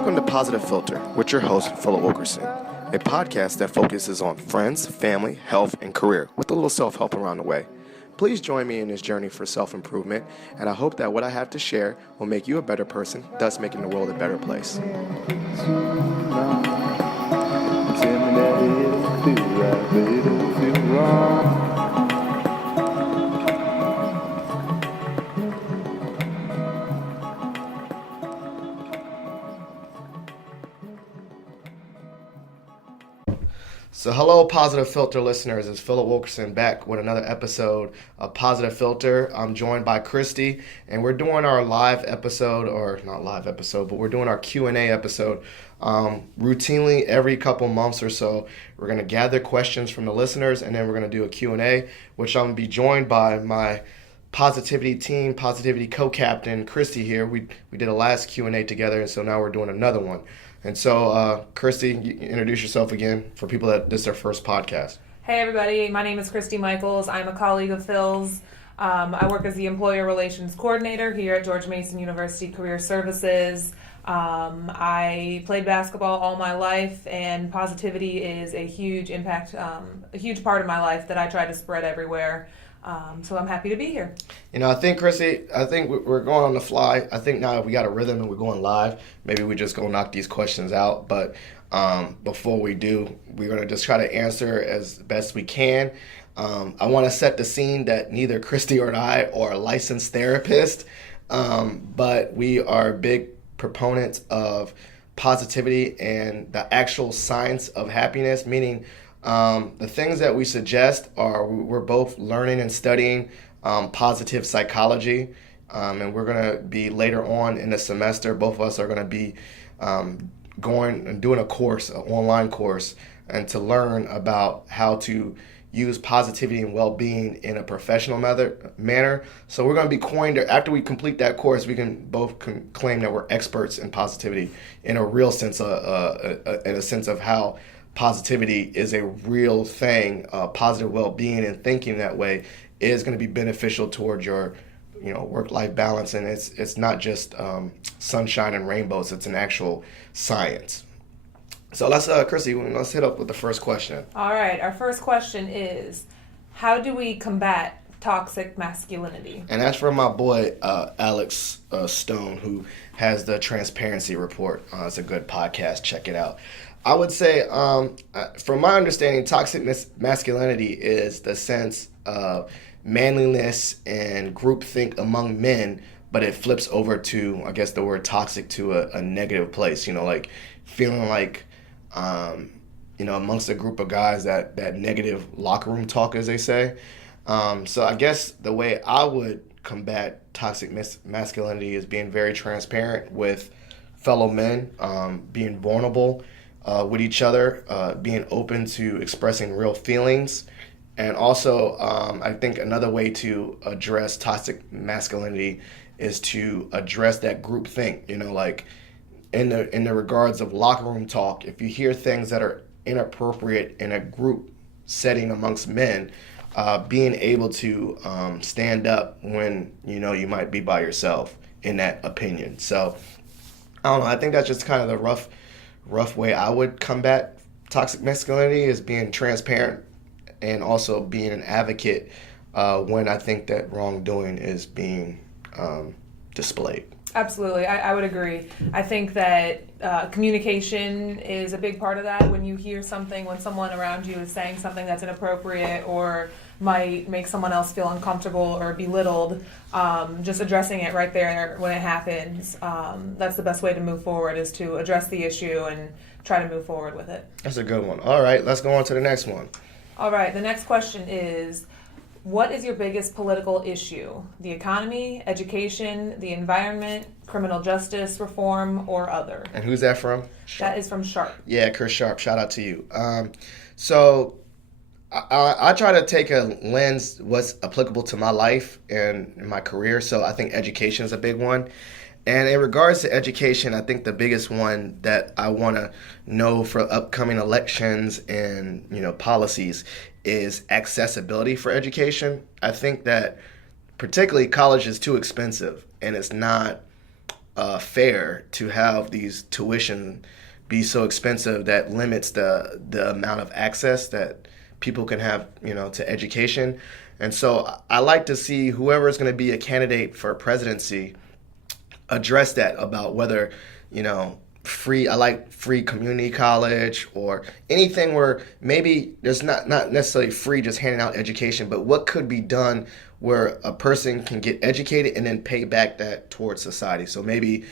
Welcome to Positive Filter with your host, Philip Wilkerson, a podcast that focuses on friends, family, health, and career with a little self-help around the way. Please join me in this journey for self-improvement, and I hope that what I have to share will make you a better person, thus making the world a better place. So hello, Positive Filter listeners. It's Philip Wilkerson back with another episode of Positive Filter. I'm joined by Christy, and we're doing our live episode, or not live episode, but we're doing our Q&A episode routinely every couple months or so. We're going to gather questions from the listeners, and then we're going to do a Q&A, which I'm going to be joined by my Positivity team, Positivity co-captain, Christy here. We did a last Q&A together, and so now we're doing another one. And so, Christy, you introduce yourself again for people that this is their first podcast. Hey, everybody. My name is Christy Michaels. I'm a colleague of Phil's. I work as the Employer Relations Coordinator here at George Mason University Career Services. I played basketball all my life, and positivity is a huge impact, a huge part of my life that I try to spread everywhere. So I'm happy to be here. You know, I think, Chrissy, we're going on the fly. I think now we got a rhythm and we're going live. Maybe we just go knock these questions out. But before we do, we're going to just try to answer as best we can. I want to set the scene that neither Christy or I are licensed therapists, but we are big proponents of positivity and the actual science of happiness, meaning the things that we suggest are we're both learning and studying positive psychology, and we're going to be later on in the semester, both of us are going to be going and doing a course, an online course, and to learn about how to use positivity and well-being in a professional manner. So we're going to be coined, after we complete that course, we can both claim that we're experts in positivity in a real sense, in a sense of how positivity is a real thing. Positive well-being and thinking that way is going to be beneficial towards your, work-life balance, and it's not just sunshine and rainbows. It's an actual science. So Chrissy, let's hit up with the first question. All right, our first question is, how do we combat toxic masculinity? And that's from my boy Alex Stone, who has the Transparency Report. It's a good podcast. Check it out. I would say, from my understanding, toxic masculinity is the sense of manliness and groupthink among men, but it flips over to, I guess, the word toxic to a negative place. Like feeling like, amongst a group of guys, that negative locker room talk, as they say. So I guess the way I would combat toxic masculinity is being very transparent with fellow men, being vulnerable with each other, being open to expressing real feelings. And also, I think another way to address toxic masculinity is to address that group think, like in the regards of locker room talk. If you hear things that are inappropriate in a group setting amongst men, being able to stand up when, you might be by yourself in that opinion. So, I don't know, I think that's just kind of the rough way I would combat toxic masculinity, is being transparent and also being an advocate when I think that wrongdoing is being displayed. Absolutely. I would agree. I think that communication is a big part of that. When you hear something, when someone around you is saying something that's inappropriate or might make someone else feel uncomfortable or belittled, just addressing it right there when it happens. That's the best way to move forward, is to address the issue and try to move forward with it. That's a good one. All right, let's go on to the next one. All right, the next question is, what is your biggest political issue? The economy, education, the environment, criminal justice reform, or other? And who's that from? That is from Sharp. Yeah, Chris Sharp. Shout out to you. So I try to take a lens what's applicable to my life and my career. So I think education is a big one. And in regards to education, I think the biggest one that I want to know for upcoming elections and, policies is accessibility for education. I think that particularly college is too expensive, and it's not fair to have these tuition be so expensive that limits the amount of access that people can have, to education. And so I like to see whoever is going to be a candidate for presidency address that about whether, free. I like free community college or anything where maybe there's not necessarily free just handing out education, but what could be done where a person can get educated and then pay back that towards society. So maybe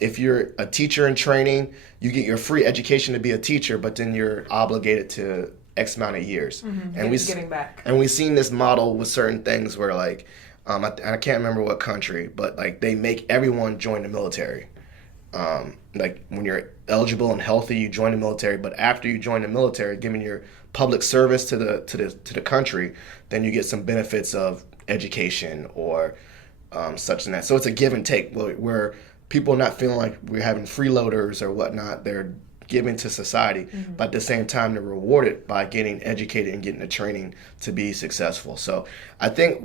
if you're a teacher in training, you get your free education to be a teacher, but then you're obligated to X amount of years. And giving back. And we've seen this model with certain things where like, I can't remember what country, but like they make everyone join the military. Like when you're eligible and healthy, you join the military. But after you join the military, giving your public service to the country, then you get some benefits of education or such and that. So it's a give and take where people are not feeling like we're having freeloaders or whatnot. They're giving to society, but at the same time they're rewarded by getting educated and getting the training to be successful. So I think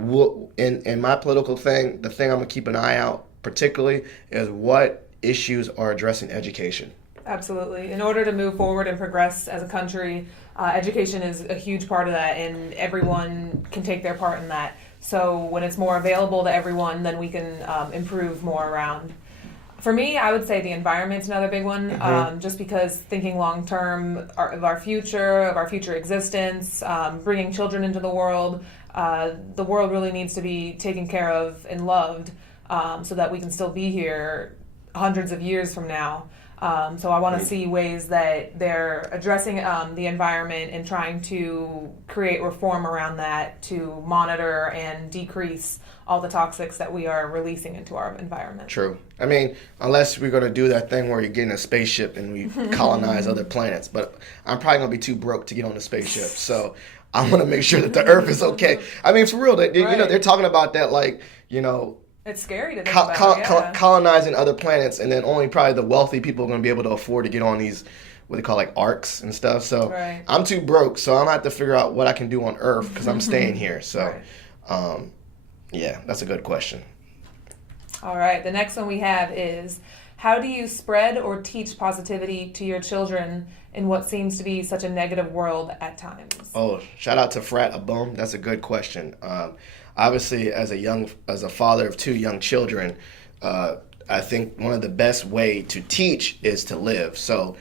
in my political thing, the thing I'm gonna keep an eye out particularly is what issues are addressing education. Absolutely. In order to move forward and progress as a country, education is a huge part of that, and everyone can take their part in that. So when it's more available to everyone, then we can improve more around. For me, I would say the environment's another big one, just because thinking long term of our future existence, bringing children into the world really needs to be taken care of and loved, so that we can still be here hundreds of years from now. So I want to see ways that they're addressing the environment and trying to create reform around that to monitor and decrease all the toxics that we are releasing into our environment. True. I mean, unless we're going to do that thing where you get in a spaceship and we colonize other planets. But I'm probably going to be too broke to get on the spaceship. So I want to make sure that the Earth is okay. I mean, for real, they're talking about that like, it's scary to think about, colonizing other planets, and then only probably the wealthy people are going to be able to afford to get on these, what they call like arcs and stuff. So I'm too broke, so I'm going to have to figure out what I can do on Earth because I'm staying here. So, yeah, that's a good question. All right, the next one we have is, how do you spread or teach positivity to your children in what seems to be such a negative world at times? Oh, shout out to Frat Aboom. That's a good question. Obviously, as a father of two young children, I think one of the best way to teach is to live. So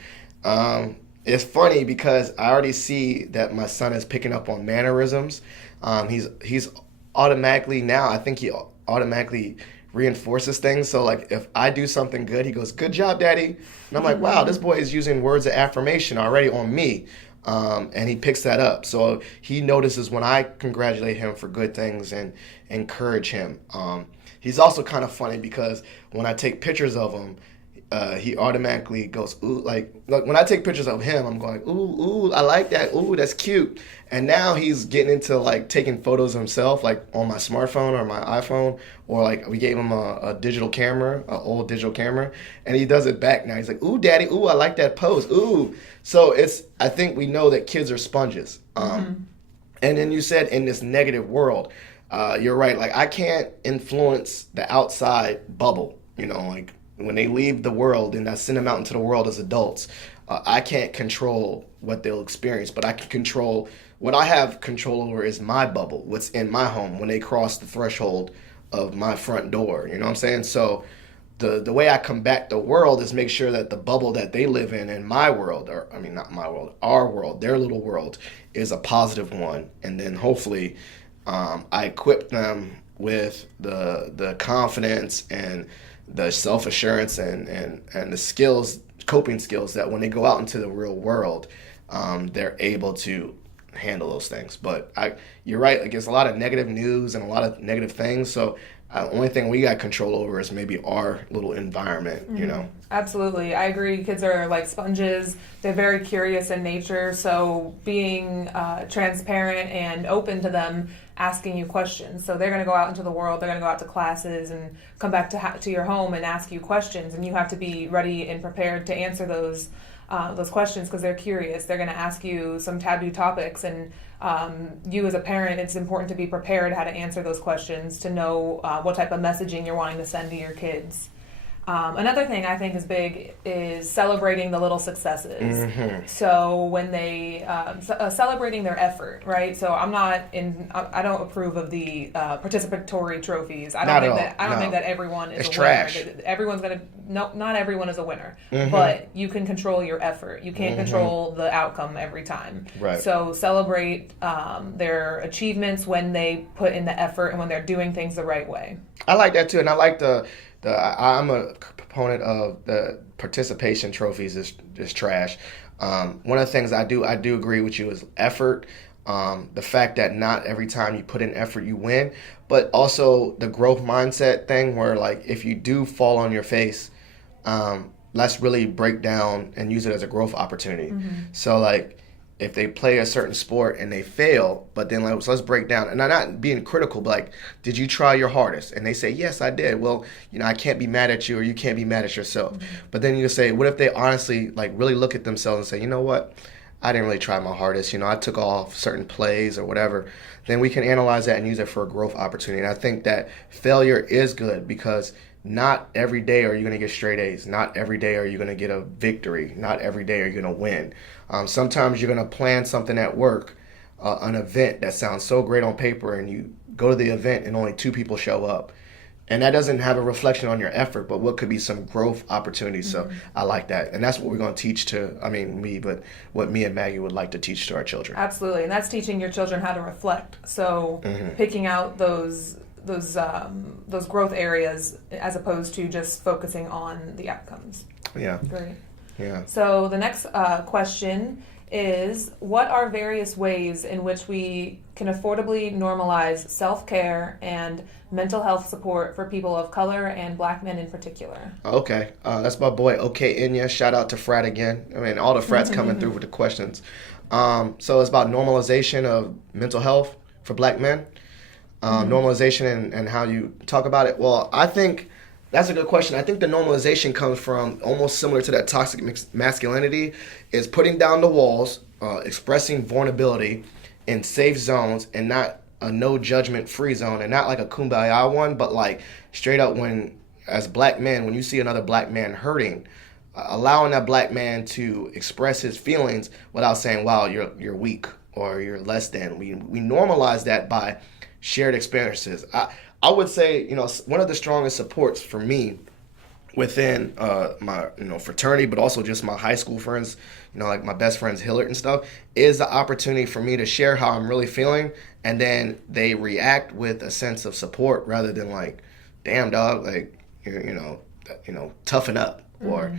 it's funny because I already see that my son is picking up on mannerisms. He's automatically now, I think he automatically reinforces things. So like if I do something good, he goes, "Good job, Daddy." And I'm like, wow, this boy is using words of affirmation already on me. And he picks that up. So he notices when I congratulate him for good things and encourage him. He's also kind of funny because when I take pictures of him, he automatically goes, ooh, like when I take pictures of him, I'm going, ooh, I like that. Ooh, that's cute. And now he's getting into like taking photos of himself, like on my smartphone or my iPhone, or like we gave him a digital camera, an old digital camera, and he does it back now. He's like, ooh, Daddy, ooh, I like that pose. Ooh. So I think we know that kids are sponges. And then you said in this negative world, you're right. Like I can't influence the outside bubble, like when they leave the world and I send them out into the world as adults, I can't control what they'll experience, but I can control what I have control over is my bubble, what's in my home when they cross the threshold of my front door. You know what I'm saying? So the way I combat the world is make sure that the bubble that they live in my world, or I mean not my world, our world, their little world, is a positive one. And then hopefully I equip them with the confidence and the self-assurance and the skills, coping skills, that when they go out into the real world, they're able to handle those things. But you're right, like it's a lot of negative news and a lot of negative things. So the only thing we got control over is maybe our little environment, Absolutely. I agree. Kids are like sponges. They're very curious in nature. So being transparent and open to them asking you questions. So they're going to go out into the world. They're going to go out to classes and come back to your home and ask you questions. And you have to be ready and prepared to answer those questions because they're curious. They're going to ask you some taboo topics, and you as a parent, it's important to be prepared how to answer those questions, to know what type of messaging you're wanting to send to your kids. Another thing I think is big is celebrating the little successes. Mm-hmm. So when they celebrating their effort, right? So I don't approve of the participatory trophies. I Not don't think at all. that I don't No. think that everyone is It's a trash. winner. Everyone's gonna not everyone is a winner, Mm-hmm. but you can control your effort. You can't control the outcome every time. Right. So celebrate their achievements when they put in the effort and when they're doing things the right way. I like that too, and I like I'm a proponent of the participation trophies is trash. One of the things I do agree with you is effort. The fact that not every time you put in effort you win, but also the growth mindset thing where like if you do fall on your face, let's really break down and use it as a growth opportunity. So like if they play a certain sport and they fail, but then like, so let's break down, and I'm not being critical, but like, did you try your hardest? And they say, yes, I did. Well, I can't be mad at you, or you can't be mad at yourself. But then you say, what if they honestly like really look at themselves and say, you know what? I didn't really try my hardest. I took off certain plays or whatever. Then we can analyze that and use it for a growth opportunity. And I think that failure is good because not every day are you going to get straight A's. Not every day are you going to get a victory. Not every day are you going to win. Sometimes you're going to plan something at work, an event that sounds so great on paper, and you go to the event and only 2 people show up. And that doesn't have a reflection on your effort, but what could be some growth opportunities. So I like that. And that's what we're going to teach what me and Maggie would like to teach to our children. Absolutely, and that's teaching your children how to reflect. So picking out those growth areas as opposed to just focusing on the outcomes. Yeah. Great. Yeah. So the next question is, what are various ways in which we can affordably normalize self-care and mental health support for people of color and Black men in particular? Okay. That's my boy, OK Inya. Shout out to Frat again. I mean, all the frats coming through with the questions. So it's about normalization of mental health for Black men. Normalization and how you talk about it. Well, I think that's a good question. I think the normalization comes from almost similar to that toxic masculinity, is putting down the walls, expressing vulnerability in safe zones, and not a no judgment free zone, and not like a kumbaya one, but like straight up as Black men, when you see another Black man hurting, allowing that Black man to express his feelings without saying, wow, you're weak or you're less than. We normalize that by shared experiences. I would say, one of the strongest supports for me within my fraternity, but also just my high school friends, like my best friends Hillard and stuff, is the opportunity for me to share how I'm really feeling, and then they react with a sense of support rather than like, damn dog, like toughen up, or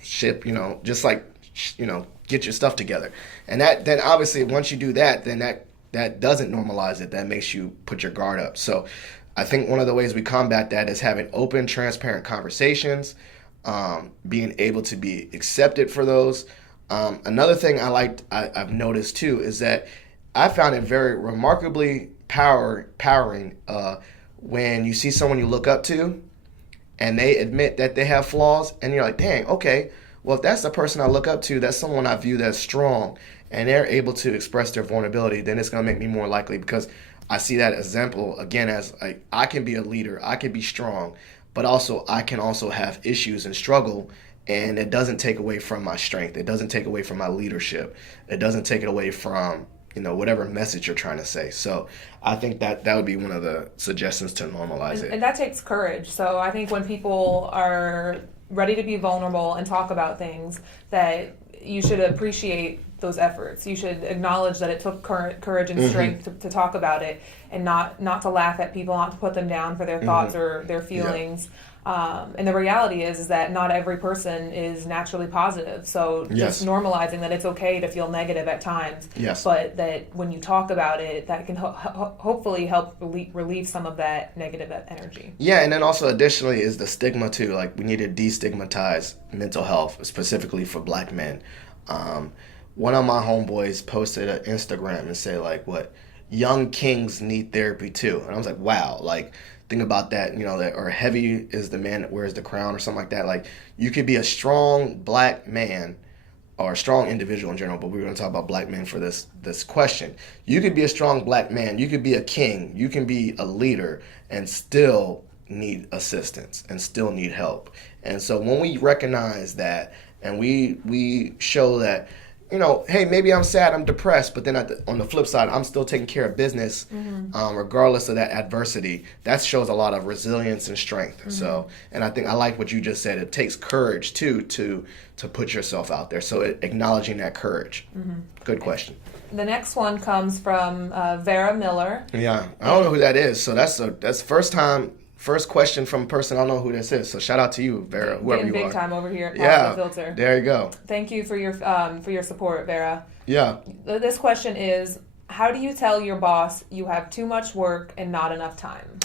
ship, just like get your stuff together. And that then obviously once you do that, then that doesn't normalize it. That makes you put your guard up. So I think one of the ways we combat that is having open, transparent conversations, being able to be accepted for those. Another thing I've noticed too is that I found it very remarkably powering when you see someone you look up to and they admit that they have flaws, and you're like, dang, okay, well, if that's the person I look up to, that's someone I view as strong, and they're able to express their vulnerability, then it's going to make me more likely, because I see that example, again, as like, I can be a leader, I can be strong, but also I can also have issues and struggle, and it doesn't take away from my strength. It doesn't take away from my leadership. It doesn't take it away from, whatever message you're trying to say. So I think that would be one of the suggestions to normalize it. And that takes courage. So I think when people are ready to be vulnerable and talk about things, that you should appreciate those efforts. You should acknowledge that it took courage and strength to talk about it, and not to laugh at people, not to put them down for their thoughts or their feelings. And the reality is that not every person is naturally positive. So just normalizing that it's okay to feel negative at times, but that when you talk about it, that can hopefully help relieve some of that negative energy. Yeah, and then also additionally is the stigma too. Like, we need to destigmatize mental health, specifically for Black men. One of my homeboys posted an Instagram and said, like, what, young kings need therapy too. And I was like, wow, like, think about that, or heavy is the man that wears the crown, or something like that. Like, you could be a strong Black man, or a strong individual in general, but we're going to talk about Black men for this question. You could be a strong Black man, you could be a king, you can be a leader, and still need assistance and still need help. And so when we recognize that and we show that, hey, maybe I'm sad, I'm depressed, but then on the flip side, I'm still taking care of business, regardless of that adversity. That shows a lot of resilience and strength. So, and I think I like what you just said. It takes courage too to put yourself out there. So acknowledging that courage. Good question. The next one comes from Vera Miller. Yeah, I don't know who that is. So that's first question from a person I don't know who this is. So shout out to you, Vera, whoever Getting you big are. time over here at Positive Filter. There you go. Thank you for your support, Vera. Yeah. This question is, how do you tell your boss you have too much work and not enough time?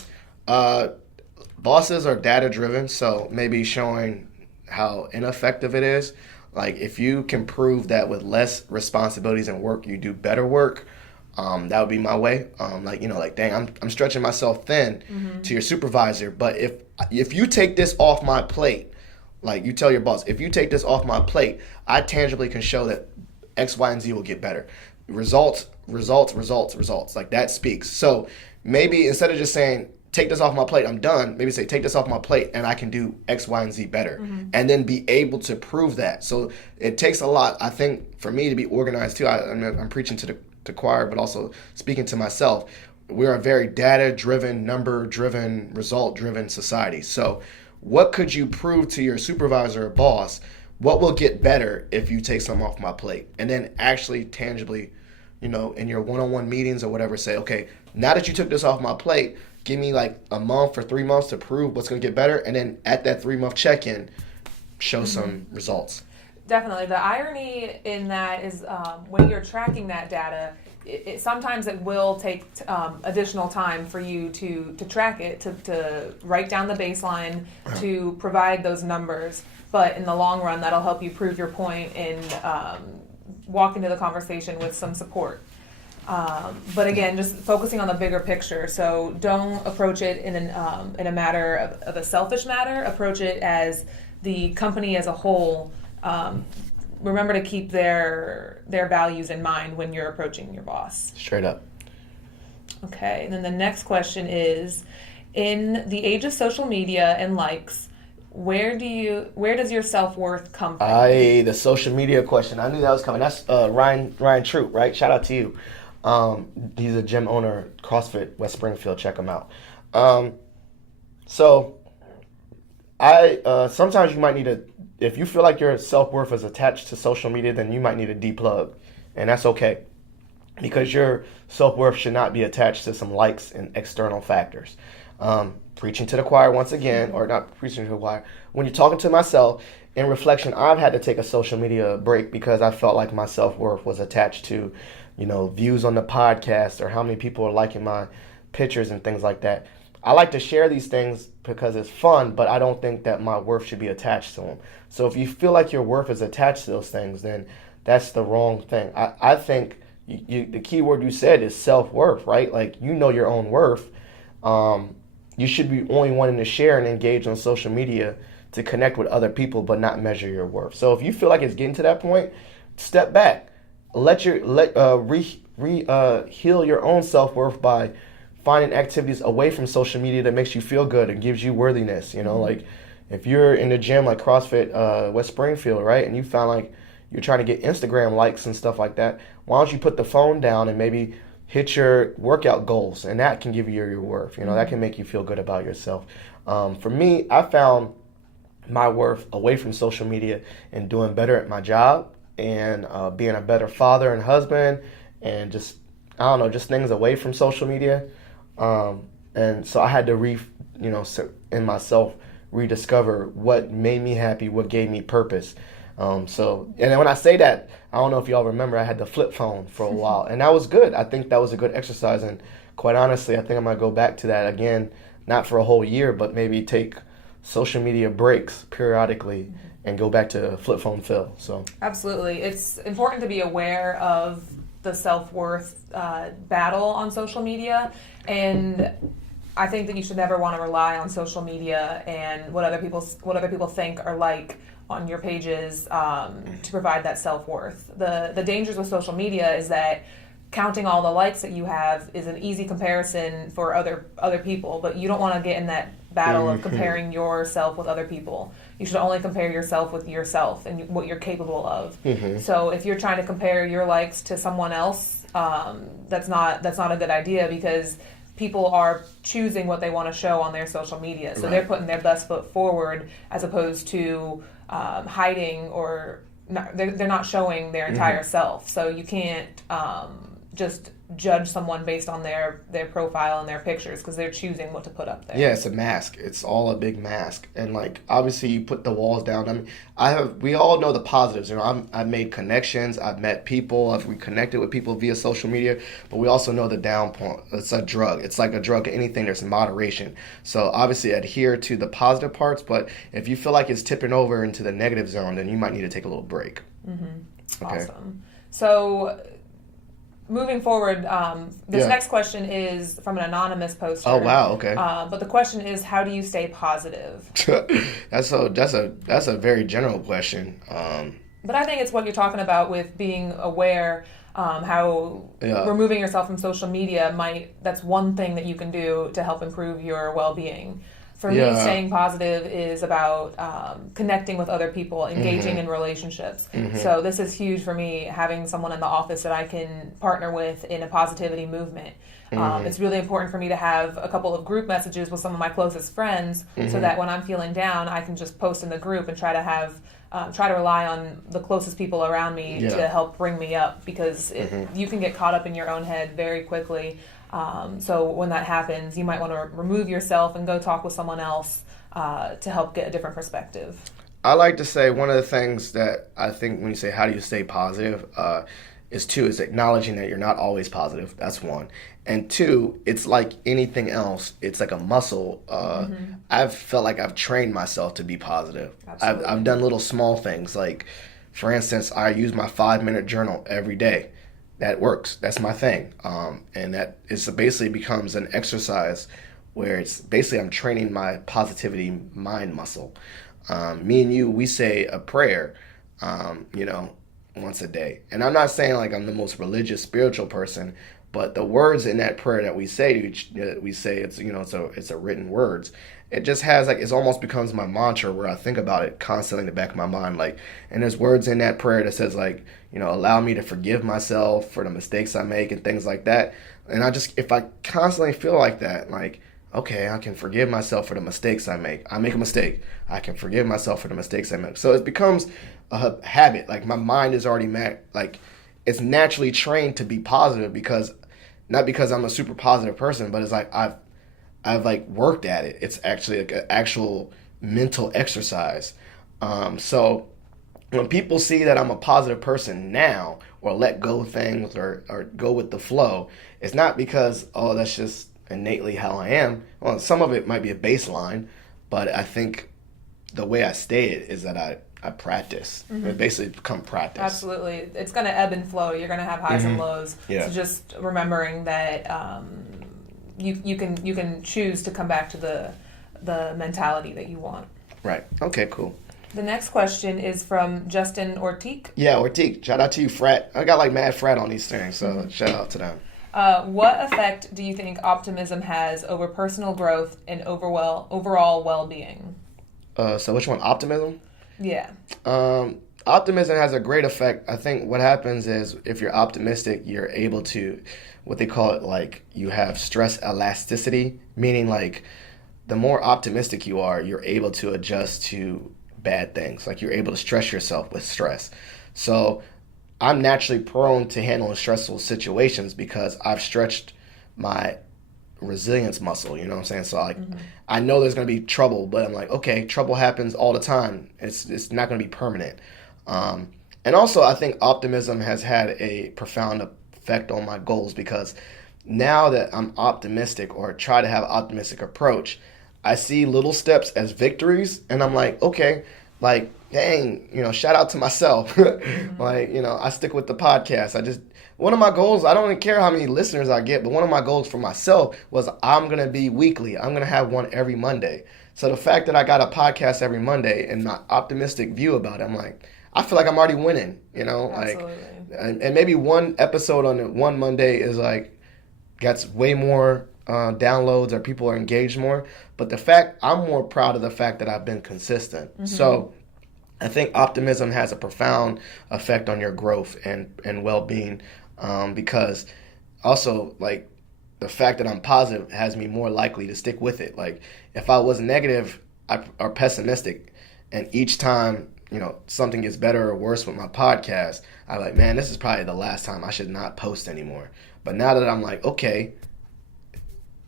Bosses are data driven, so maybe showing how ineffective it is. Like if you can prove that with less responsibilities and work, you do better work. That would be my way. Dang, I'm stretching myself thin to your supervisor. But if you take this off my plate, like you tell your boss, if you take this off my plate, I tangibly can show that X, Y, and Z will get better. Results. Like that speaks. So maybe instead of just saying, take this off my plate, I'm done, maybe say, take this off my plate and I can do X, Y, and Z better. And then be able to prove that. So it takes a lot, I think, for me to be organized too. I'm preaching to the choir, but also speaking to myself. We're a very data-driven, number-driven, result-driven society. So what could you prove to your supervisor or boss? What will get better if you take some off my plate? And then actually tangibly, in your one-on-one meetings or whatever, say, okay, now that you took this off my plate, give me like a month or 3 months to prove what's going to get better. And then at that 3-month check-in, show some results. Definitely. The irony in that is when you're tracking that data, sometimes it will take additional time for you to track it, to write down the baseline, to provide those numbers. But in the long run, that'll help you prove your point and walk into the conversation with some support. But again, just focusing on the bigger picture. So don't approach it in a matter of a selfish matter. Approach it as the company as a whole. Remember to keep their values in mind when you're approaching your boss. Straight up. Okay, and then the next question is, in the age of social media and likes, where does your self-worth come from? The social media question. I knew that was coming. That's Ryan Troop, right? Shout out to you. He's a gym owner, CrossFit, West Springfield. Check him out. Sometimes you might need to, if you feel like your self-worth is attached to social media, then you might need to deplug, and that's okay, because your self-worth should not be attached to some likes and external factors. Preaching to the choir once again, or not preaching to the choir, when you're talking to myself, in reflection, I've had to take a social media break because I felt like my self-worth was attached to, views on the podcast or how many people are liking my pictures and things like that. I like to share these things because it's fun, but I don't think that my worth should be attached to them. So if you feel like your worth is attached to those things, then that's the wrong thing. I think the key word you said is self-worth, right? Like, your own worth. You should be only wanting to share and engage on social media to connect with other people, but not measure your worth. So if you feel like it's getting to that point, step back. Heal your own self-worth by finding activities away from social media that makes you feel good and gives you worthiness. Like if you're in the gym like CrossFit West Springfield, right, and you found like you're trying to get Instagram likes and stuff like that, why don't you put the phone down and maybe hit your workout goals, and that can give you your worth. That can make you feel good about yourself. For me, I found my worth away from social media and doing better at my job and being a better father and husband, and just things away from social media. And so I had to in myself rediscover what made me happy, what gave me purpose. And then when I say that, I don't know if y'all remember, I had the flip phone for a while, and that was good. I think that was a good exercise, and quite honestly, I think I'm gonna go back to that again, not for a whole year, but maybe take social media breaks periodically and go back to flip phone Phil. So absolutely, it's important to be aware of the self-worth battle on social media, and I think that you should never want to rely on social media and what other people think or like on your pages to provide that self-worth. The dangers with social media is that counting all the likes that you have is an easy comparison for other people, but you don't want to get in that battle of comparing yourself with other people. You should only compare yourself with yourself and what you're capable of. So if you're trying to compare your likes to someone else, that's not a good idea, because people are choosing what they want to show on their social media. So they're putting their best foot forward as opposed to hiding, or they're not showing their entire self. So you can't just judge someone based on their profile and their pictures, because they're choosing what to put up there. Yeah, it's a mask. It's all a big mask. And like, obviously you put the walls down. I mean, we all know the positives. You know, I've made connections. I've met people. I've reconnected with people via social media. But we also know the down point. It's a drug. It's like a drug. Anything, there's moderation. So obviously adhere to the positive parts. But if you feel like it's tipping over into the negative zone, then you might need to take a little break. Okay. Awesome. So moving forward, this next question is from an anonymous poster. Oh wow, okay. But the question is, how do you stay positive? That's a very general question. But I think it's what you're talking about with being aware, how removing yourself from social media that's one thing that you can do to help improve your well-being. For me, staying positive is about connecting with other people, engaging in relationships. So this is huge for me, having someone in the office that I can partner with in a positivity movement. It's really important for me to have a couple of group messages with some of my closest friends, so that when I'm feeling down, I can just post in the group and try to rely on the closest people around me to help bring me up, because you can get caught up in your own head very quickly. So when that happens, you might want to remove yourself and go talk with someone else to help get a different perspective. I like to say one of the things that I think when you say how do you stay positive is acknowledging that you're not always positive. That's one. And two, it's like anything else. It's like a muscle. I've felt like I've trained myself to be positive. I've done little small things. Like, for instance, I use my 5-minute journal every day. That works. That's my thing. And that is basically becomes an exercise where it's basically I'm training my positivity mind muscle. Me and you, we say a prayer, once a day. And I'm not saying like I'm the most religious, spiritual person, but the words in that prayer that we say it's a written words. It just has it almost becomes my mantra, where I think about it constantly in the back of my mind. And there's words in that prayer that says allow me to forgive myself for the mistakes I make and things like that. And if I constantly feel like that, okay, I can forgive myself for the mistakes I make. I make a mistake. I can forgive myself for the mistakes I make. So it becomes a habit. My mind is already it's naturally trained to be positive, not because I'm a super positive person, but it's I've worked at it. It's actually an actual mental exercise. So when people see that I'm a positive person now, or let go of things, or go with the flow, it's not because, that's just innately how I am. Well, some of it might be a baseline, but I think the way I stay it is that I practice. It basically become practice. Absolutely. It's going to ebb and flow. You're going to have highs and lows. Yeah. So just remembering that you can choose to come back to the mentality that you want. Right. Okay, cool. The next question is from Justin Ortiq. Yeah, Ortiq. Shout out to you, Frat. I got mad Frat on these things, so shout out to them. What effect do you think optimism has over personal growth and overall well-being? So which one? Optimism? Yeah. Optimism has a great effect. I think what happens is if you're optimistic, you're able to, what they call it, you have stress elasticity, meaning the more optimistic you are, you're able to adjust to bad things. You're able to stress yourself with stress. So I'm naturally prone to handling stressful situations because I've stretched my resilience muscle, you know what I'm saying? So I know there's going to be trouble, but I'm okay, trouble happens all the time. It's not going to be permanent. And also I think optimism has had a profound effect on my goals, because now that I'm optimistic, or try to have an optimistic approach, I see little steps as victories, and I'm okay, dang, shout out to myself. I stick with the podcast. One of my goals, I don't even care how many listeners I get, but one of my goals for myself was I'm going to be weekly. I'm going to have one every Monday. So the fact that I got a podcast every Monday and my optimistic view about it, I feel like I'm already winning, Absolutely. and maybe one episode on one Monday is like gets way more downloads or people are engaged more. But I'm more proud of the fact that I've been consistent. Mm-hmm. So I think optimism has a profound effect on your growth and well-being, because also like the fact that I'm positive has me more likely to stick with it. Like if I was negative or pessimistic, and each time something gets better or worse with my podcast, I'm like, man, this is probably the last time. I should not post anymore. But now that I'm like, okay,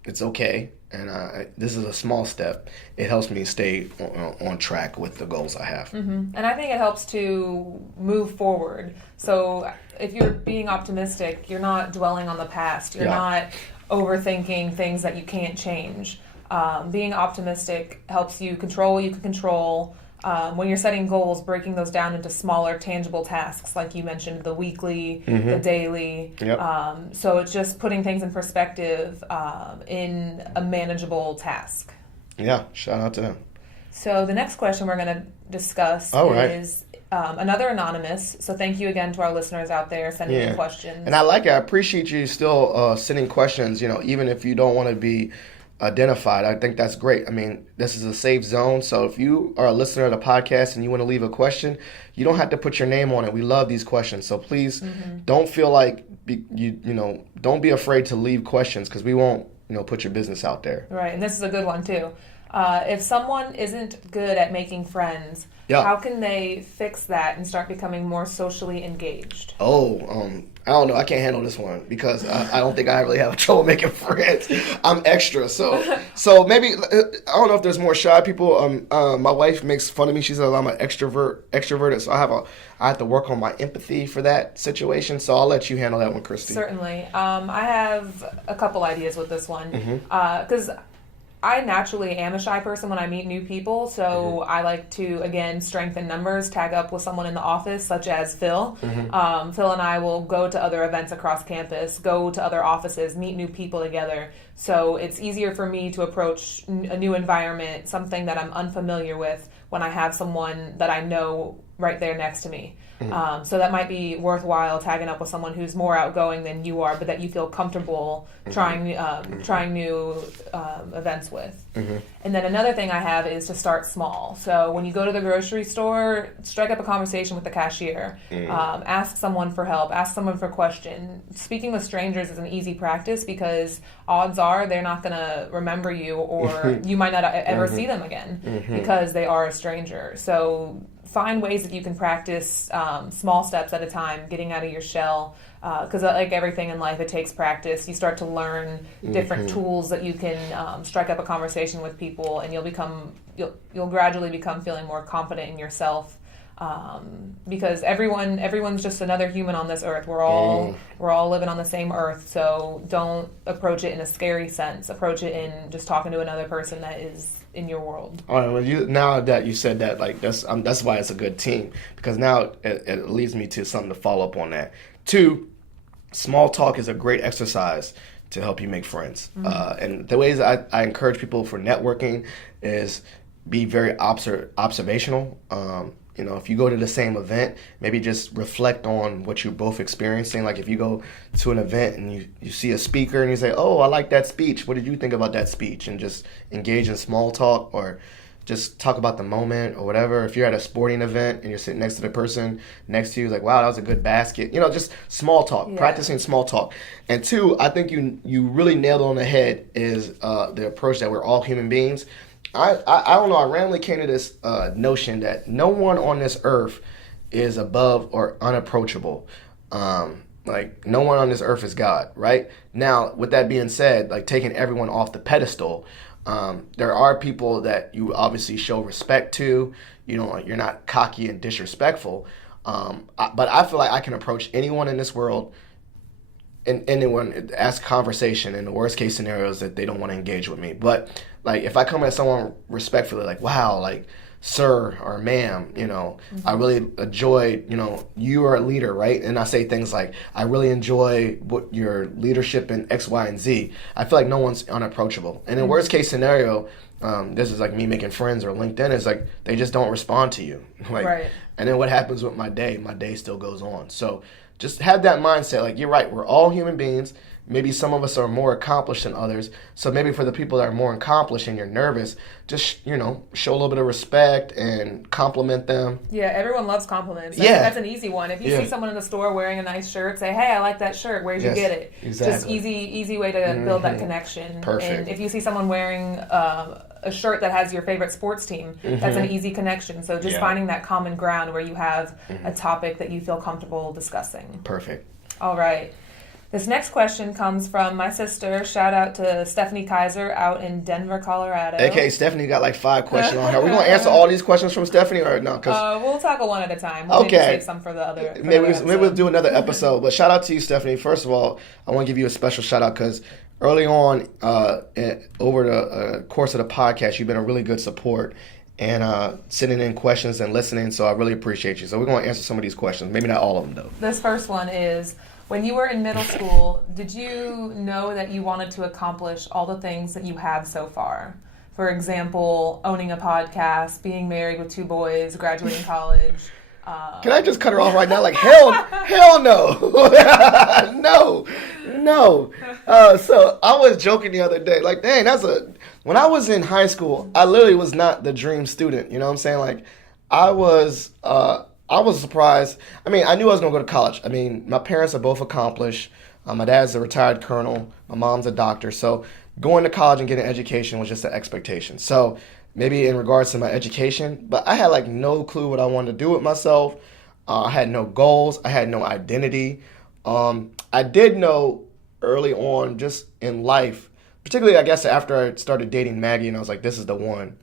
it's okay, and this is a small step, it helps me stay on track with the goals I have. Mm-hmm. And I think it helps to move forward. So if you're being optimistic, you're not dwelling on the past. You're not overthinking things that you can't change. Being optimistic helps you control what you can control. When you're setting goals, breaking those down into smaller, tangible tasks, like you mentioned, the weekly, the daily. Yep. So it's just putting things in perspective in a manageable task. Yeah, shout out to them. So the next question we're going to discuss is another anonymous. So thank you again to our listeners out there sending in questions. And I appreciate you still sending questions, even if you don't want to be identified. I think that's great. I mean, this is a safe zone. So if you are a listener of the podcast and you want to leave a question, you don't have to put your name on it. We love these questions. So please don't feel like don't be afraid to leave questions, because we won't put your business out there. Right. And this is a good one too. If someone isn't good at making friends, how can they fix that and start becoming more socially engaged? I don't know. I can't handle this one because I don't think I really have trouble making friends. I'm extra, so maybe I don't know if there's more shy people. My wife makes fun of me. She says I'm an extroverted, so I have to work on my empathy for that situation. So I'll let you handle that one, Christy. Certainly. I have a couple ideas with this one because I naturally am a shy person when I meet new people, so I like to, again, strengthen numbers, tag up with someone in the office, such as Phil. Phil and I will go to other events across campus, go to other offices, meet new people together. So it's easier for me to approach a new environment, something that I'm unfamiliar with, when I have someone that I know right there next to me. So that might be worthwhile, tagging up with someone who's more outgoing than you are, but that you feel comfortable trying new events with. And then another thing I have is to start small. So when you go to the grocery store, strike up a conversation with the cashier. Ask someone for help. Ask someone for a question. Speaking with strangers is an easy practice because odds are they're not going to remember you, or you might not ever see them again because they are a stranger. So find ways that you can practice small steps at a time, getting out of your shell. Because like everything in life, it takes practice. You start to learn different tools that you can strike up a conversation with people, and you'll gradually become feeling more confident in yourself. Because everyone's just another human on this earth. We're all living on the same earth. So don't approach it in a scary sense. Approach it in just talking to another person that is in your world. All right. Well, now that you said that, like that's why it's a good team, because now it leads me to something to follow up on that. 2, small talk is a great exercise to help you make friends. And the ways I encourage people for networking is be very observational. If you go to the same event, maybe just reflect on what you're both experiencing. Like if you go to an event and you see a speaker and you say, oh, I like that speech. What did you think about that speech? And just engage in small talk, or just talk about the moment or whatever. If you're at a sporting event and you're sitting next to the person next to you, like, wow, that was a good basket. Just small talk, practicing small talk. And 2, I think you really nailed it on the head is the approach that we're all human beings. I don't know, I randomly came to this notion that no one on this earth is above or unapproachable. Like, no one on this earth is God, right? Now, with that being said, like taking everyone off the pedestal, there are people that you obviously show respect to. You're not cocky and disrespectful. But I feel like I can approach anyone in this world and anyone, ask conversation, in the worst case scenarios that they don't want to engage with me. But like if I come at someone respectfully, like, wow, like, sir or ma'am, I really enjoy, you are a leader, right? And I say things like, I really enjoy what your leadership in X, Y, and Z. I feel like no one's unapproachable. And in worst case scenario, this is like me making friends, or LinkedIn is like, they just don't respond to you. Like, right. And then what happens with my day? My day still goes on. So just have that mindset. Like, you're right, we're all human beings. Maybe some of us are more accomplished than others. So maybe for the people that are more accomplished and you're nervous, just, show a little bit of respect and compliment them. Yeah, everyone loves compliments. That's an easy one. If you see someone in the store wearing a nice shirt, say, hey, I like that shirt. Where'd you get it? Exactly. Just easy way to build that connection. Perfect. And if you see someone wearing a shirt that has your favorite sports team, that's an easy connection. So just finding that common ground where you have a topic that you feel comfortable discussing. Perfect. All right. This next question comes from my sister. Shout out to Stephanie Kaiser out in Denver, Colorado. Okay, Stephanie got like 5 questions on her. Are we going to answer all these questions from Stephanie or no? We'll tackle one at a time. We'll maybe save some for the other. Maybe we'll do another episode. But shout out to you, Stephanie. First of all, I want to give you a special shout out because early on, over the course of the podcast, you've been a really good support and sending in questions and listening. So I really appreciate you. So we're going to answer some of these questions. Maybe not all of them, though. This first one is, when you were in middle school, did you know that you wanted to accomplish all the things that you have so far? For example, owning a podcast, being married with 2 boys, graduating college. Can I just cut her off right now? Like, hell no. No. So I was joking the other day. Like, dang, when I was in high school, I literally was not the dream student. You know what I'm saying? Like, I was surprised. I mean, I knew I was going to go to college. I mean, my parents are both accomplished. My dad's a retired colonel. My mom's a doctor. So going to college and getting an education was just an expectation. So maybe in regards to my education, but I had like no clue what I wanted to do with myself. I had no goals. I had no identity. I did know early on just in life, particularly I guess after I started dating Maggie and I was like, this is the one.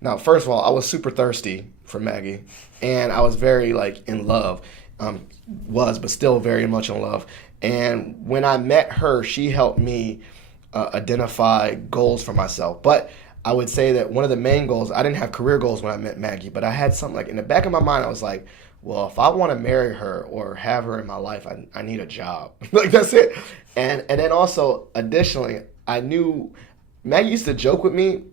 Now, first of all, I was super thirsty for Maggie and I was very like in love, but still very much in love. And when I met her, she helped me identify goals for myself. But I would say that one of the main goals, I didn't have career goals when I met Maggie, but I had something like in the back of my mind, I was like, well, if I want to marry her or have her in my life, I need a job. Like, that's it. And then also, additionally, I knew Maggie used to joke with me,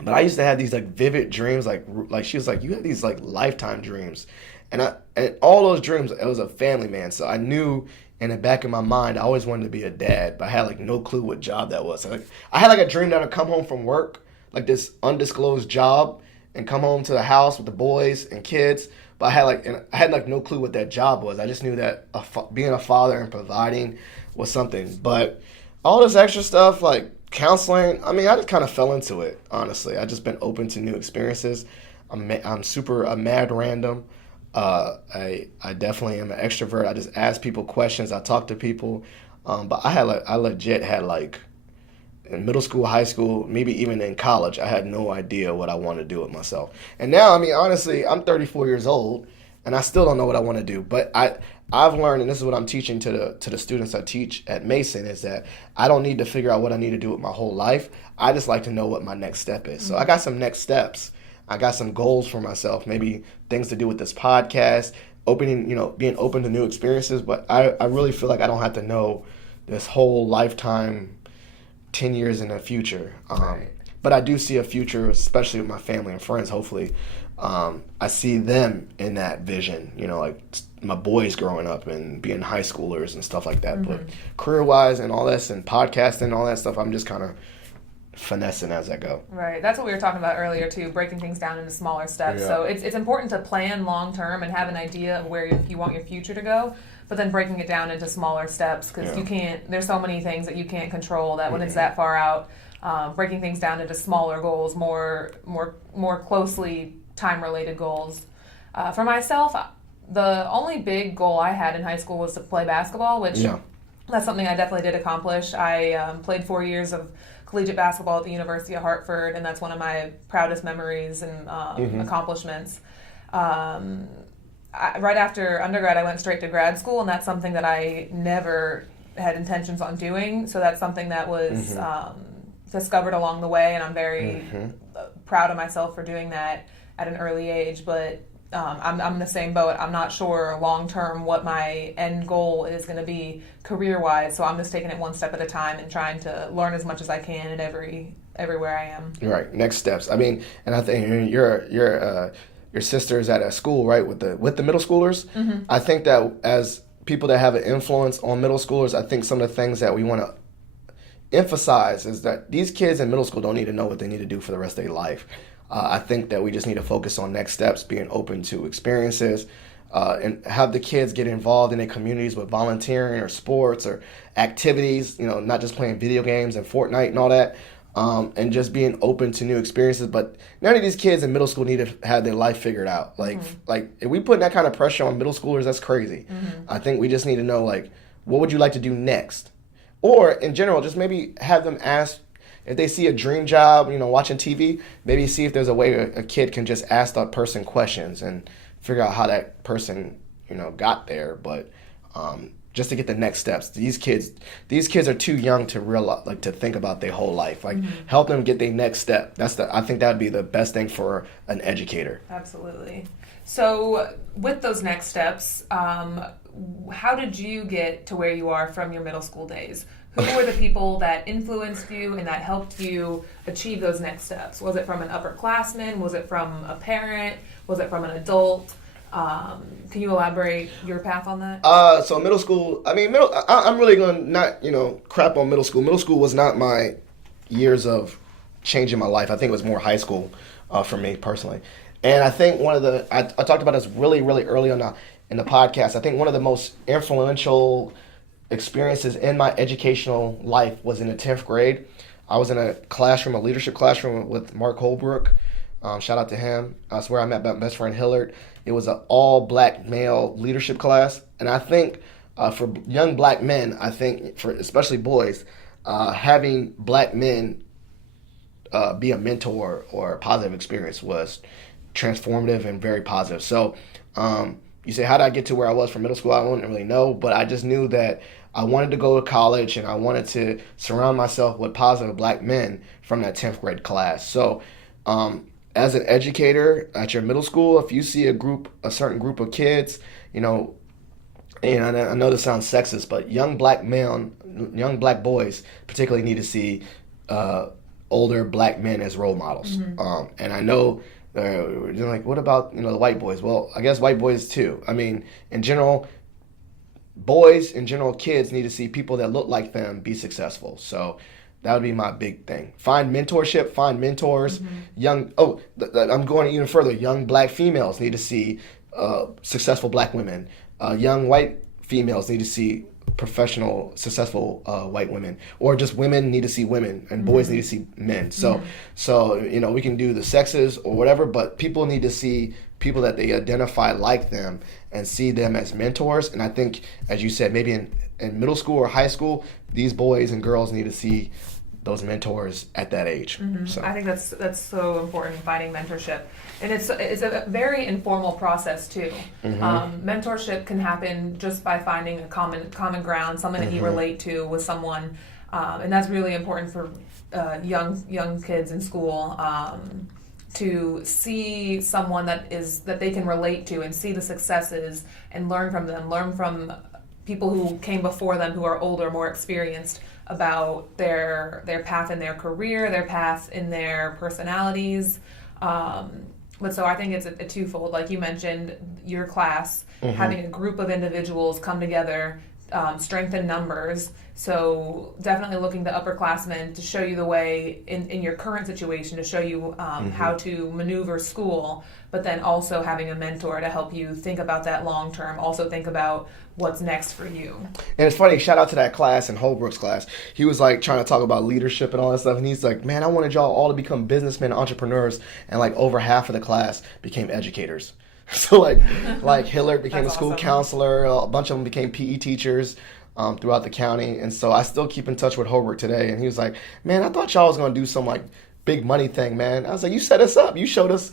but I used to have these like vivid dreams. Like she was like, you have these like lifetime dreams. And all those dreams, it was a family, man. So I knew in the back of my mind, I always wanted to be a dad, but I had like no clue what job that was. So, I had like a dream that I'd come home from work, like this undisclosed job, and come home to the house with the boys and kids. But I had no clue what that job was. I just knew that being a father and providing was something. But all this extra stuff, like counseling, I mean, I just kind of fell into it, honestly. I just been open to new experiences. I'm super a mad random. I definitely am an extrovert. I just ask people questions. I talk to people. But I legit had like in middle school, high school, maybe even in college, I had no idea what I wanted to do with myself. And now, I mean, honestly, I'm 34 years old, and I still don't know what I want to do. But I've learned, and this is what I'm teaching to the students I teach at Mason, is that I don't need to figure out what I need to do with my whole life. I just like to know what my next step is. So I got some next steps. I got some goals for myself, maybe things to do with this podcast, being open to new experiences. But I really feel like I don't have to know this whole lifetime 10 years in the future. But I do see a future, especially with my family and friends, hopefully. I see them in that vision, like my boys growing up and being high schoolers and stuff like that. But career-wise and all this and podcasting and all that stuff, I'm just kind of finessing as I go. Right. That's what we were talking about earlier, too, breaking things down into smaller steps. Yeah. So it's important to plan long-term and have an idea of where you want your future to go, but then breaking it down into smaller steps because there's so many things that you can't control that when it's that far out, breaking things down into smaller goals, more closely time-related goals. For myself, the only big goal I had in high school was to play basketball, which that's something I definitely did accomplish. I played 4 years of collegiate basketball at the University of Hartford, and that's one of my proudest memories and accomplishments. Right after undergrad, I went straight to grad school, and that's something that I never had intentions on doing. So that's something that was discovered along the way, and I'm very proud of myself for doing that at an early age. But I'm in the same boat. I'm not sure long-term what my end goal is going to be career-wise, so I'm just taking it one step at a time and trying to learn as much as I can at everywhere I am. Right, next steps. I mean, and I think your sister is at a school, right, with the middle schoolers. I think that as people that have an influence on middle schoolers, I think some of the things that we want to emphasize is that these kids in middle school don't need to know what they need to do for the rest of their life. I think that we just need to focus on next steps, being open to experiences, and have the kids get involved in their communities with volunteering or sports or activities, not just playing video games and Fortnite and all that, and just being open to new experiences. But none of these kids in middle school need to have their life figured out. Like if we put that kind of pressure on middle schoolers, that's crazy. I think we just need to know, like, what would you like to do next? Or in general, just maybe have them ask, if they see a dream job, watching TV, maybe see if there's a way a kid can just ask that person questions and figure out how that person, got there. But just to get the next steps, these kids are too young to realize, like, to think about their whole life. Like, help them get their next step. I think that would be the best thing for an educator. Absolutely. So with those next steps, how did you get to where you are from your middle school days? Who were the people that influenced you and that helped you achieve those next steps? Was it from an upperclassman? Was it from a parent? Was it from an adult? Can you elaborate your path on that? So middle school, I'm really going to not, crap on middle school. Middle school was not my years of changing my life. I think it was more high school for me personally. And I think I talked about this really, really early on in the podcast. I think one of the most influential experiences in my educational life was in the 10th grade. I was in a leadership classroom with Mark Holbrook. Shout out to him. That's where I met my best friend Hillard. It was an all black male leadership class. And I think for young black men, for especially boys, having black men be a mentor or a positive experience was transformative and very positive. So you say, how did I get to where I was from middle school? I don't really know, but I just knew that I wanted to go to college and I wanted to surround myself with positive black men from that 10th grade class. So as an educator at your middle school, if you see a certain group of kids, and I know this sounds sexist, but young black boys particularly need to see older black men as role models. And I know you're like, what about the white boys? Well, I guess white boys too. In general, kids need to see people that look like them be successful. So that would be my big thing. Find mentorship, find mentors. I'm going even further. Young black females need to see successful black women. Young white females need to see professional, successful white women, or just women need to see women, and boys need to see men. So we can do the sexes or whatever, but people need to see people that they identify like them and see them as mentors. And I think, as you said, maybe in middle school or high school, these boys and girls need to see those mentors at that age. So I think that's so important, finding mentorship. And it's a very informal process too. Mentorship can happen just by finding a common ground, something that you relate to with someone, and that's really important for young kids in school, to see someone that they can relate to and see the successes and learn from them, learn from people who came before them who are older, more experienced, about their path in their career, their path in their personalities. But so I think it's a twofold. Like you mentioned, your class, having a group of individuals come together, strengthen numbers. So definitely looking to upperclassmen to show you the way in your current situation, to show you how to maneuver school, but then also having a mentor to help you think about that long term, also think about what's next for you. And it's funny, shout out to that class in Holbrook's class. He was like trying to talk about leadership and all that stuff, and he's like, man, I wanted y'all all to become businessmen, entrepreneurs, and like over half of the class became educators. So like Hillard became a school counselor, a bunch of them became PE teachers throughout the county. And so I still keep in touch with Holbrook today. And he was like, man, I thought y'all was going to do some like big money thing, man. I was like, you set us up. You showed us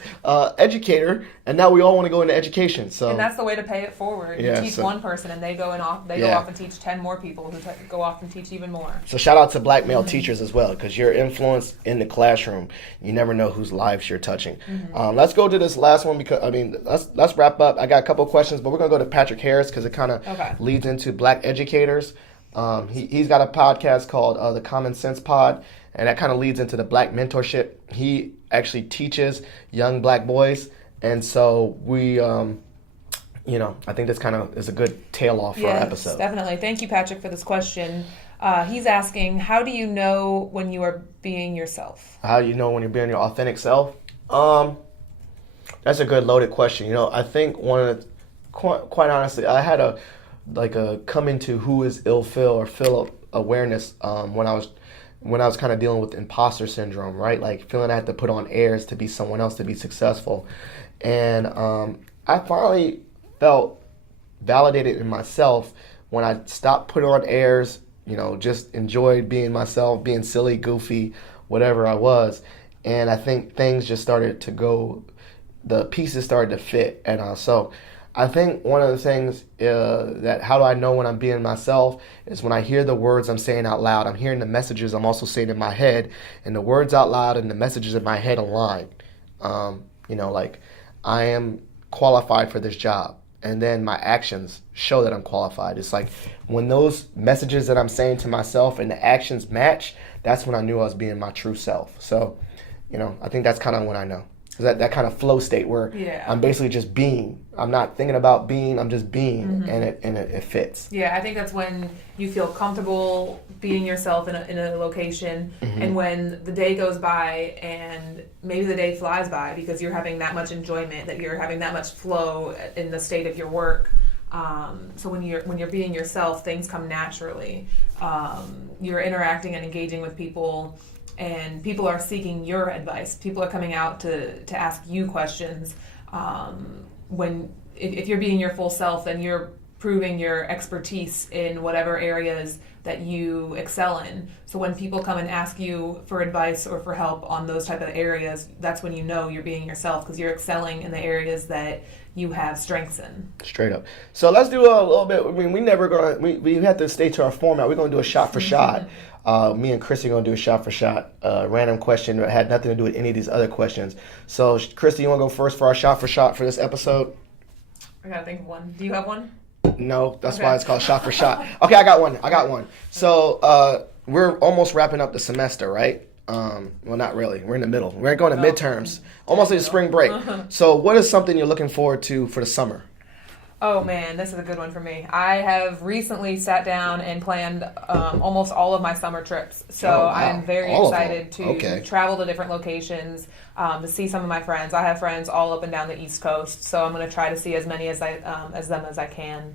educator, and now we all want to go into education. So and that's the way to pay it forward. You teach one person, and they go off and teach 10 more people who go off and teach even more. So shout out to black male teachers as well, because your influence in the classroom, you never know whose lives you're touching. Let's go to this last one, because let's wrap up. I got a couple questions, but we're gonna go to Patrick Harris because it kind of leads into black educators. He's got a podcast called the Common Sense Pod. And that kind of leads into the black mentorship. He actually teaches young black boys. And so we I think this kind of is a good tail off for our episode. Definitely. Thank you, Patrick, for this question. He's asking, how do you know when you are being yourself? How do you know when you're being your authentic self? That's a good loaded question. I think quite honestly, I had a come into who is ill feel or feel awareness when I was kind of dealing with imposter syndrome, right? Like feeling I had to put on airs to be someone else to be successful. And I finally felt validated in myself when I stopped putting on airs, just enjoyed being myself, being silly, goofy, whatever I was. And I think things just started to go, the pieces started to fit. And so I think one of the things that how do I know when I'm being myself is when I hear the words I'm saying out loud. I'm hearing the messages I'm also saying in my head, and the words out loud and the messages in my head align. Like I am qualified for this job, and then my actions show that I'm qualified. It's like when those messages that I'm saying to myself and the actions match, that's when I knew I was being my true self. So, I think that's kind of when I know. That kind of flow state where I'm basically just being. I'm not thinking about being. I'm just being, and it fits. Yeah, I think that's when you feel comfortable being yourself in a location, and when the day goes by and maybe the day flies by because you're having that much enjoyment, that you're having that much flow in the state of your work. So when you're being yourself, things come naturally. You're interacting and engaging with people. And people are seeking your advice. People are coming out to ask you questions. If you're being your full self, then you're proving your expertise in whatever areas that you excel in. So when people come and ask you for advice or for help on those type of areas, that's when you know you're being yourself because you're excelling in the areas that you have strengths in. Straight up. So let's do a little bit. I mean, we have to stay to our format. We're going to do a shot for shot. Me and Christy are going to do a shot for shot. Random question that had nothing to do with any of these other questions. So, Christy, you want to go first for our shot for shot for this episode? I got to think of one. Do you have one? No, that's why it's called shot for shot. Okay, I got one. So, we're almost wrapping up the semester, right? Well, not really. We're in the middle. We're going to midterms. Almost like a spring break. So, what is something you're looking forward to for the summer? Oh man, this is a good one for me. I have recently sat down and planned almost all of my summer trips. So wow. I'm very excited to travel to different locations, to see some of my friends. I have friends all up and down the East Coast, so I'm going to try to see as many as them as I can.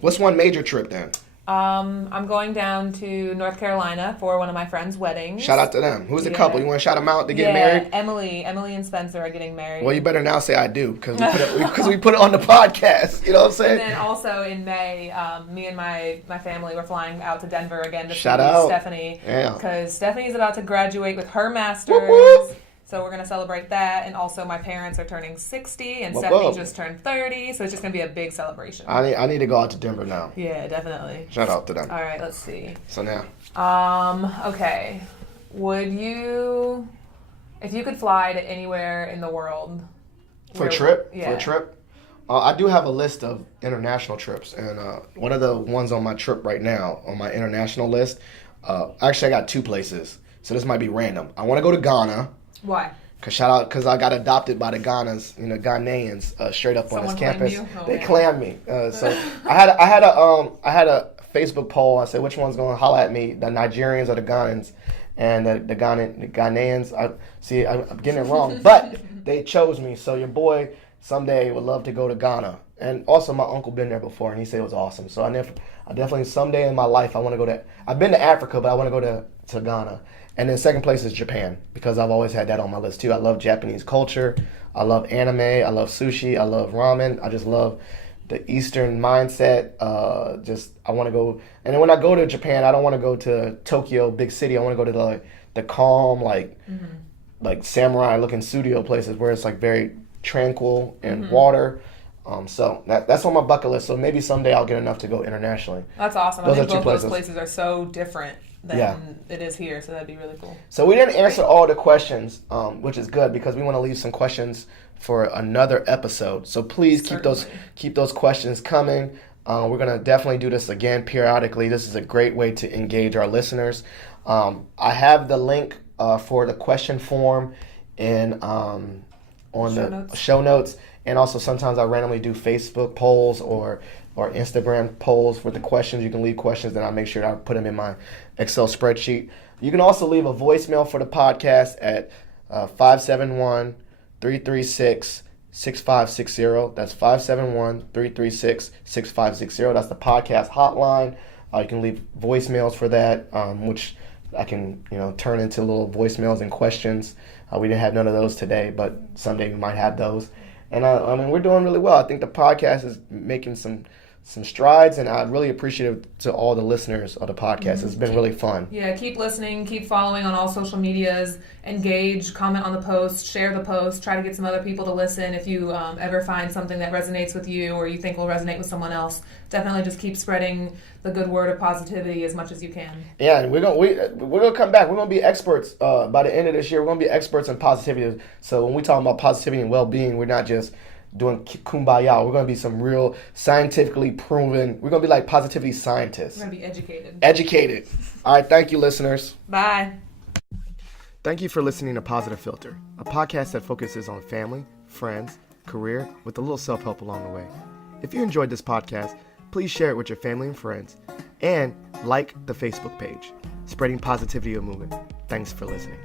What's one major trip then? I'm going down to North Carolina for one of my friends' weddings. Shout out to them. Who's the couple? You want to shout them out to get married? Emily and Spencer are getting married. Well, you better now say I do because we put it on the podcast. You know what I'm saying? And then also in May, me and my family were flying out to Denver again to see Stephanie. Because Stephanie's about to graduate with her master's. Whoop, whoop. So we're going to celebrate that. And also my parents are turning 60 and Stephanie just turned 30. So it's just going to be a big celebration. I need to go out to Denver now. Yeah, definitely. Shout out to them. All right, let's see. So now. Okay. If you could fly to anywhere in the world. For a trip? Yeah. For a trip? I do have a list of international trips. And one of the ones on my trip right now, on my international list, actually I got two places. So this might be random. I want to go to Ghana. Why? Because I got adopted by the Ghanaians, straight up on this campus. They clammed me. So I had a Facebook poll. I said, which one's going to holler at me, the Nigerians or the Ghanaians? And the Ghanaians. I'm getting it wrong, but they chose me. So your boy someday would love to go to Ghana. And also my uncle been there before, and he said it was awesome. So I definitely someday in my life I want to go to. I've been to Africa, but I want to go to Ghana. And then second place is Japan, because I've always had that on my list too. I love Japanese culture. I love anime. I love sushi. I love ramen. I just love the Eastern mindset. I want to go. And then when I go to Japan, I don't want to go to Tokyo, big city. I want to go to the calm, like samurai looking studio places where it's like very tranquil and water. So that's on my bucket list. So maybe someday I'll get enough to go internationally. That's awesome. I think both those places are so different than it is here, so that'd be really cool. So we didn't answer all the questions, which is good because we want to leave some questions for another episode. So please keep those questions coming. We're gonna definitely do this again periodically. This is a great way to engage our listeners. I have the link for the question form on the show notes. And also sometimes I randomly do Facebook polls or Instagram polls for the questions. You can leave questions, and I make sure I put them in my Excel spreadsheet. You can also leave a voicemail for the podcast at 571-336-6560. That's 571-336-6560. That's the podcast hotline. You can leave voicemails for that, which I can turn into little voicemails and questions. We didn't have none of those today, but someday we might have those. And I mean, we're doing really well. I think the podcast is making some strides, and I'm really appreciative to all the listeners of the podcast. It's been really fun. Yeah, keep listening, keep following on all social medias, engage, comment on the post, share the post, try to get some other people to listen. If you ever find something that resonates with you or you think will resonate with someone else, definitely just keep spreading the good word of positivity as much as you can. Yeah, and we're gonna come back. We're gonna be experts by the end of this year. We're gonna be experts in positivity. So when we talk about positivity and well-being, we're not just doing kumbaya. We're going to be some real scientifically proven. We're going to be like positivity scientists. We're going to be educated. Educated. All right. Thank you, listeners. Bye. Thank you for listening to Positive Filter, a podcast that focuses on family, friends, career, with a little self-help along the way. If you enjoyed this podcast, please share it with your family and friends, and like the Facebook page, Spreading Positivity of Movement. Thanks for listening.